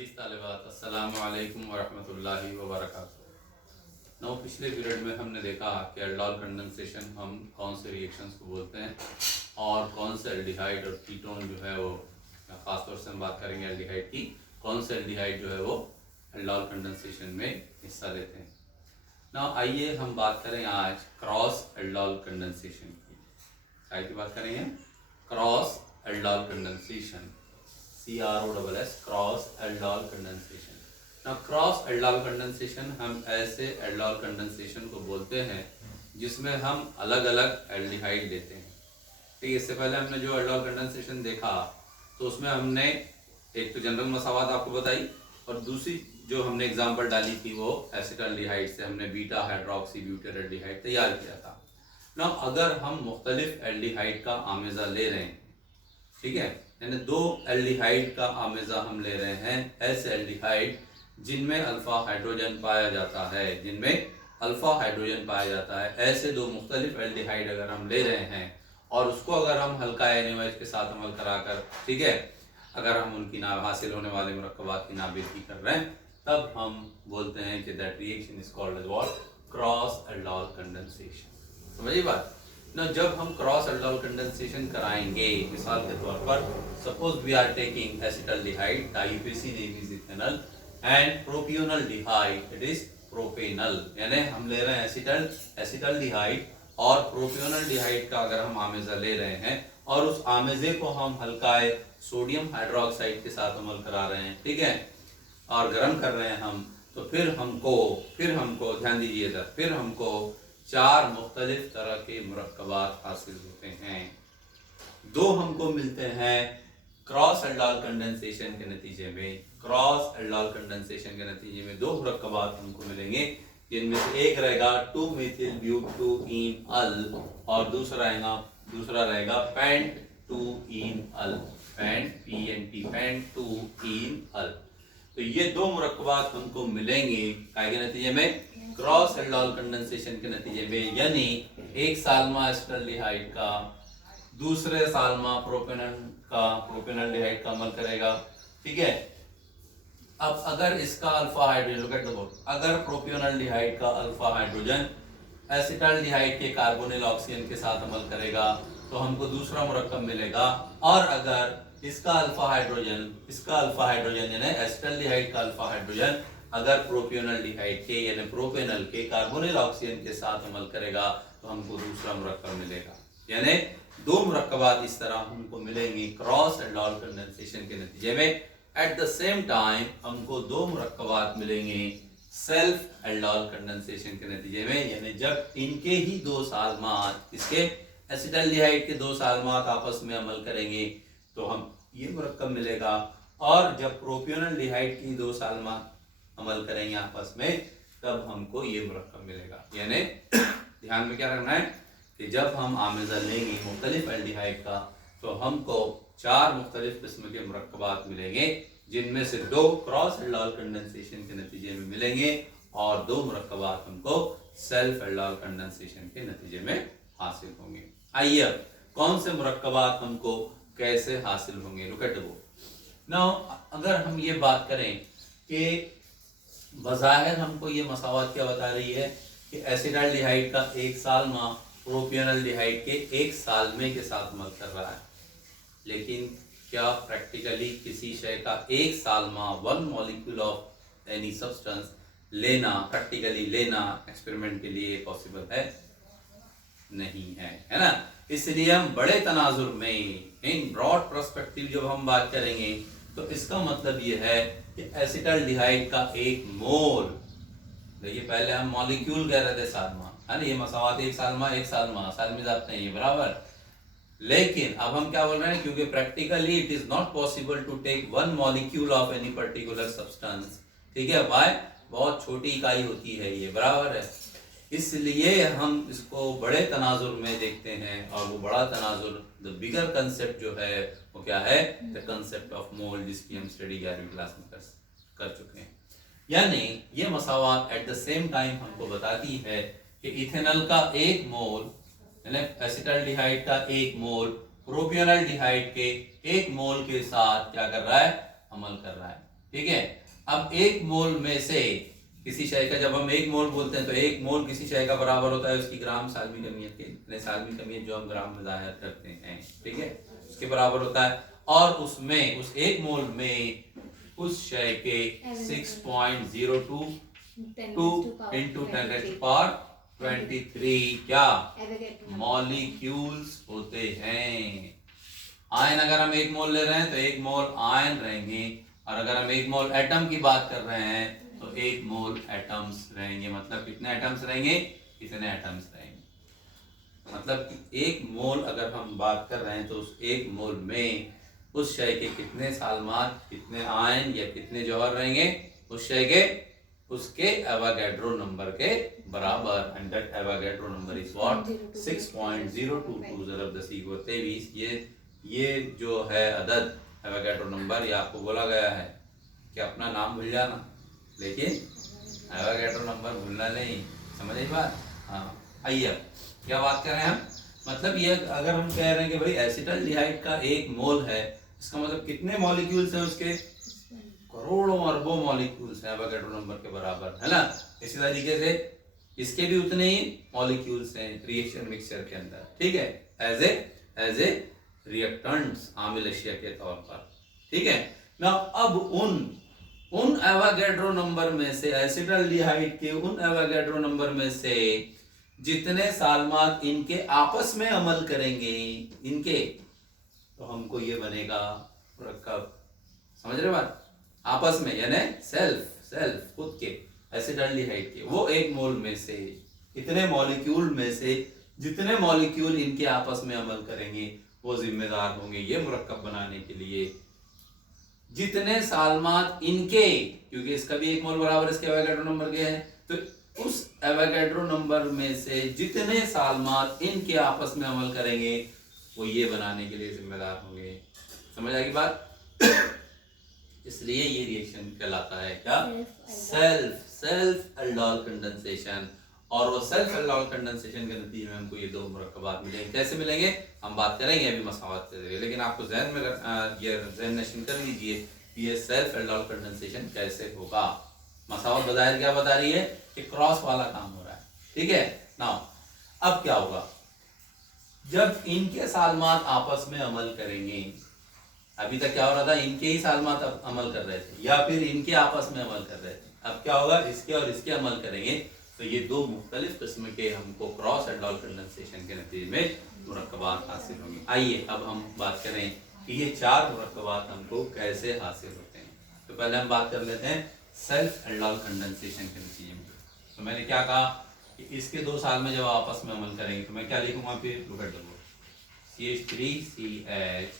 अजीज तालिबात अस्सलामु अलैकुम वरहमतुल्लाहि वबरकातुहू। नौ पिछले पीरियड में हमने देखा कि एल्डोल कंडेंसेशन हम कौन से रिएक्शंस को बोलते हैं और कौन से एल्डिहाइड और कीटोन जो है वो, खासतौर से हम बात करेंगे एल्डिहाइड की, कौन से एल्डिहाइड जो है वो एल्डोल कंडेंसेशन में हिस्सा लेते हैं। ना आइए हम बात करें आज क्रॉस एल्डोल कंडेंसेशन की। क्या की बात करेंगे? Cross aldol condensation, CROSS, cross aldol condensation. ना क्रॉस एल्डोल कंडेंसेशन हम ऐसे एल्डोल कंडेंसेशन को बोलते हैं जिसमें हम अलग अलग एल्डिहाइड लेते हैं। ठीक है, इससे पहले हमने जो एल्डोल कंडेंसेशन देखा तो उसमें हमने एक तो जनरल मसावात आपको बताई और दूसरी जो हमने एग्जांपल डाली थी वो एसिटाल्डिहाइड से हमने बीटा हाइड्रोक्सी ब्यूटेर एल्डिहाइड तैयार किया था। ना अगर हम मुख्तलिफ एल्डिहाइड का आमेजा ले रहे हैं, ठीक है, यानी दो एल्डिहाइड का आमेजा हम ले रहे हैं, ऐसे एल्डिहाइड जिनमें अल्फा हाइड्रोजन पाया जाता है, ऐसे दो मुख्तलिफ एल्डिहाइड अगर हम ले रहे हैं और उसको अगर हम हल्का NaOH के साथ अमल कराकर, ठीक है, अगर हम उनकी हासिल होने वाले मुरक्कबात की नाबेदगी कर रहे हैं, तब हम बोलते हैं कि that reaction is called as what? Cross aldol condensation. समझिए बात ना। जब हम क्रॉस एल्डोल कंडेंसेशन कराएंगे, मिसाल के तौर पर suppose we are taking acetaldehyde डाइफेसिनेल and propionaldehyde, it is propanal, यानी हम ले रहे हैं एसिटाल्डिहाइड और प्रोपियोनल्डिहाइड का अगर हम आमेजा ले रहे हैं और उस आमेजे को हम हल्काए सोडियम हाइड्रोक्साइड के साथ अमल करा रहे हैं, ठीक है, और गर्म कर रहे हैं हम, तो फिर हमको ध्यान दीजिएगा, फिर हमको चार मुख्तलिफ तरह के मुरक्कबात हासिल होते हैं। दो हमको मिलते हैं क्रॉस एल्डोल कंडेंसेशन के नतीजे में। क्रॉस एल्डोल कंडेंसेशन के नतीजे में दो मुरक्कबात हमको मिलेंगे, जिनमें से एक रहेगा 2-मेथिल-ब्यूटूइनअल और दूसरा रहेगा पेंट-2-ईनअल, पेंट-2-ईनअल। तो ये दो मुरक्कबात हमको मिलेंगे काय के नतीजे में? क्रॉस एल्डोल कंडेंसेशन के नतीजे में, यानी एक साल्मा एसिटाल्डिहाइड का दूसरे साल्मा प्रोपेनल्डिहाइड का अमल करेगा, ठीक है। अब अगर इसका अल्फा हाइड्रोजन, अगर प्रोपियोनल्डिहाइड का अल्फा हाइड्रोजन एसिटाल्डिहाइड के कार्बोनिल ऑक्सीजन के साथ अमल करेगा तो हमको दूसरा मुरक्कब मिलेगा, और अगर इसका अल्फा हाइड्रोजन यानी एसिटाल्डिहाइड का अल्फा हाइड्रोजन अगर प्रोपियोनल्डिहाइड के यानी प्रोपेनल के कार्बोनिल ऑक्सीजन के साथ अमल करेगा तो हमको दूसरा मुरक्कब मिलेगा। यानी दो मुरक्कबात इस तरह हमको मिलेंगे क्रॉस एल्डोल कंडेंसेशन के नतीजे में। एट द सेम टाइम हमको दो मुरक्कबात मिलेंगे सेल्फ एल्डोल कंडेंसेशन के नतीजे में, यानी जब इनके ही दो साल्मात, इसके एसिटाल्डिहाइड के दो साल्मात आपस में अमल करेंगे तो हम ये मुरक्कब मिलेगा, और जब प्रोपियोनल्डिहाइड की दो साल्मात अमल करेंगे आपस में तब हमको ये मुरक्कब मिलेगा। यानी ध्यान में क्या रखना है कि जब हम आमेजा लेंगे मुख्तलिफ एल्डिहाइड का तो हमको चार मुख्तलिफ किस्म के मुरक्कबात मिलेंगे, जिनमें से दो क्रॉस एल्डोल कंडेंसेशन के नतीजे में मिलेंगे और दो मुरक्कबात हमको सेल्फ एल्डोल कंडेंसेशन के नतीजे में हासिल होंगे। आइए अब कौन से मुरक्कबात हमको कैसे हासिल होंगे? लुक एट वो नाउ। अगर हम ये बात करें कि बज़ाहिर हमको ये मसावत क्या बता रही है कि एसिटाल्डिहाइड का एक साल्मा प्रोपियोनल्डिहाइड के एक साल्मे के साथ अमल कर रहा है, लेकिन क्या प्रैक्टिकली किसी शय का एक साल्मा, one molecule of any substance practically लेना एक्सपेरिमेंट के लिए पॉसिबल है? नहीं है, है ना। इसलिए हम बड़े तनाजुर में, इन ब्रॉड पर्सपेक्टिव जब हम बात करेंगे तो इसका मतलब ये है कि एसिटाल्डिहाइड का एक मोल, देखिए पहले हम मॉलिक्यूल कह रहे थे साल्मा, है ना, ये मसावात एक साल्मा साल्मिजात नहीं है बराबर, लेकिन अब हम क्या बोल रहे हैं, क्योंकि practically it is not possible to take one molecule of any particular substance, ठीक है, वाई बहुत छोटी इकाई होती है ये, बराबर है, इसलिए हम इसको बड़े तनाजुर में देखते हैं, और वो बड़ा तनाजुर, द बिगर कंसेप्ट जो है वो क्या है? द कंसेप्ट ऑफ मोल, जिसकी हम स्टडी 11वीं क्लास में कर चुके हैं। यानी ये मसावात एट द सेम टाइम हमको बताती है कि इथेनॉल का एक मोल यानी एसिटाल्डिहाइड का एक मोल प्रोपियोनल्डिहाइड के एक मोल के साथ क्या कर रहा है? अमल कर रहा है। ठीक है। अब एक मोल में से किसी शय का, जब हम एक मोल बोलते हैं तो एक मोल किसी शय का बराबर होता है उसकी ग्राम सालमी कमियत के, सालमी कमियत जो हम ग्राम में जाहिर करते हैं, ठीक है, उसके बराबर होता है। और उसमें उस एक मोल में उस शय के 6.022 इंटू 10⁻23 क्या मॉलिक्यूल्स होते हैं। आयन अगर हम एक मोल ले रहे हैं तो एक मोल आयन रहेंगे, और अगर हम एक मोल एटम की बात कर रहे हैं तो एक मोल एटम्स रहेंगे। मतलब कितने एटम्स रहेंगे, कितने एटम्स रहेंगे, मतलब कि एक मोल अगर हम बात कर रहे हैं तो उस एक मोल में उस शय के कितने सालमात, कितने आयन या कितने जौहर रहेंगे उस शय के, उसके एवोगैड्रो नंबर के बराबर। And that Avogadro number is what 6.022 ज़रब 10⁻23। ये जो है अदद एवोगैड्रो नंबर, ये आपको बोला गया है कि अपना नाम भूल जाना, लेकिन एवोगैड्रो नंबर भूलना नहीं। समझ आई बात? हाँ, आइए अब क्या बात कर रहे हैं हम। मतलब ये अगर हम कह रहे हैं कि भाई एसिटाल्डिहाइड का एक मोल है, इसका मतलब कितने मॉलिक्यूल्स हैं उसके, करोड़ों अरबों मॉलिक्यूल्स हैं एवोगैड्रो नंबर के बराबर, है ना। इसी तरीके से इसके भी उतने ही मॉलिक्यूल्स हैं रिएक्शन मिक्सचर के अंदर, ठीक है, एज ए रिएक्टेंट्स, आमिल अशिया के तौर पर, ठीक है ना। अब उन एवोगैड्रो नंबर में से, एसिटाल्डिहाइड के उन एवोगैड्रो नंबर में से जितने सालमात इनके आपस में अमल करेंगे इनके, तो हमको ये बनेगा मुरक्कब। समझ रहे बात? आपस में यानी सेल्फ खुद के एसिटाल्डिहाइड के वो एक मोल में से इतने मॉलिक्यूल में से जितने मॉलिक्यूल इनके आपस में अमल करेंगे वो जिम्मेदार होंगे ये मुरक्कब बनाने के लिए। जितने सालमात इनके, क्योंकि इसका भी एक मोल बराबर इसके एवोगैड्रो नंबर के हैं, तो उस एवोगैड्रो नंबर में से जितने सालमात इनके आपस में अमल करेंगे वो ये बनाने के लिए जिम्मेदार होंगे। समझ आएगी बात? इसलिए ये रिएक्शन कहलाता है क्या, सेल्फ एल्डोल कंडेंसेशन। और वो सेल्फ एल्डोल कंडेंसेशन के नतीजे में हमको ये दो मुरक्कबात मिलेंगे। कैसे मिलेंगे हम बात करेंगे अभी मसावत के जरिए, लेकिन आपको ज़हन में ये ज़हन नशीन कर लीजिए ये सेल्फ एल्डोल कंडेंसेशन कैसे होगा। मसावत बज़ाहिर क्या बता रही है कि क्रॉस वाला काम हो रहा है, ठीक है ना। अब क्या होगा, जब इनके सालमात आपस में अमल करेंगे, अभी तक क्या हो रहा था, इनके ही सालमात अमल कर रहे थे या फिर इनके आपस में अमल कर रहे थे, अब क्या होगा इसके और इसके अमल करेंगे तो ये दो मुख्तलिफ किस्म के हमको क्रॉस एल्डोल कंडेंसेशन के नतीजे में मुरक्कबात हासिल होंगे। आइए अब हम बात करें कि ये चार मुरक्कबात हमको कैसे हासिल होते हैं। तो पहले हम बात कर लेते हैं सेल्फ एल्डोल कंडेंसेशन के नतीजे में। तो मैंने क्या कहा कि इसके 2 साल में जब आपस में अमल करेंगे तो मैं क्या लिखूंगा, फिर look at the board CH3CH,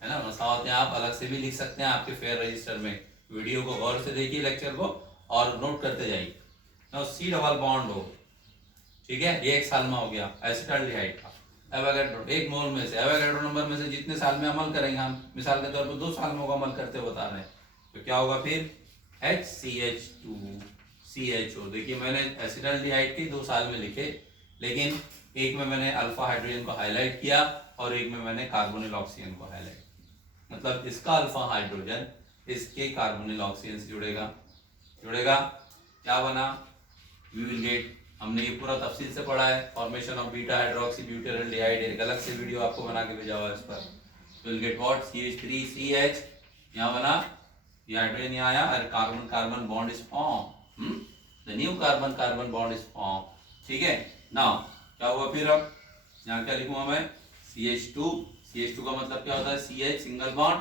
है ना। मसावत आप अलग से भी लिख सकते हैं आपके फेयर रजिस्टर में। वीडियो को गौर से देखिए, लेक्चर को, और नोट करते जाइए। नाउ C डबल बॉन्ड हो, ठीक है, ये 1 साल में हो गया एसिटाल्डिहाइड का एवोगैड्रो, एक मोल में से एवोगैड्रो नंबर में से जितने साल में अमल करेंगे, हम मिसाल के तौर पर 2 साल में होगा अमल करते बता रहे हैं, तो क्या होगा फिर HCH2CHO। देखिए मैंने एसिटाल्डिहाइड के 2 साल में लिखे, लेकिन एक में मैंने अल्फा हाइड्रोजन को हाईलाइट किया और एक में मैंने कार्बोनिल ऑक्सीजन को हाईलाइट किया। मतलब इसका अल्फा हाइड्रोजन इसके कार्बोनिल ऑक्सीजन से जुड़ेगा, क्या बना, वी विल गेट, हमने ये पूरा तफसील से पढ़ा है, फॉर्मेशन ऑफ बीटा हाइड्रोक्सी ब्यूटेरल्डिहाइड, एक अलग से वीडियो आपको बना के भेजा हुआ है इस पर। विल गेट व्हाट, CH3CH, यहाँ बना, ये हाइड्रोजन यहाँ आया और carbon carbon bond is form, the new carbon carbon bond is form, ठीक है। नाउ क्या हुआ फिर, अब यहाँ क्या लिखूंगा मैं, CH2 का मतलब क्या होता है, CH सिंगल बॉन्ड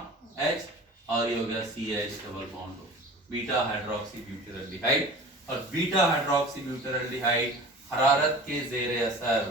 H, और ये हो गया CH डबल बॉन्ड हो, बीटा हाइड्रोक्सी ब्यूटेरल्डिहाइड। और बीटा हाइड्रोक्सी ब्यूटेरल्डिहाइड हरारत के जेर असर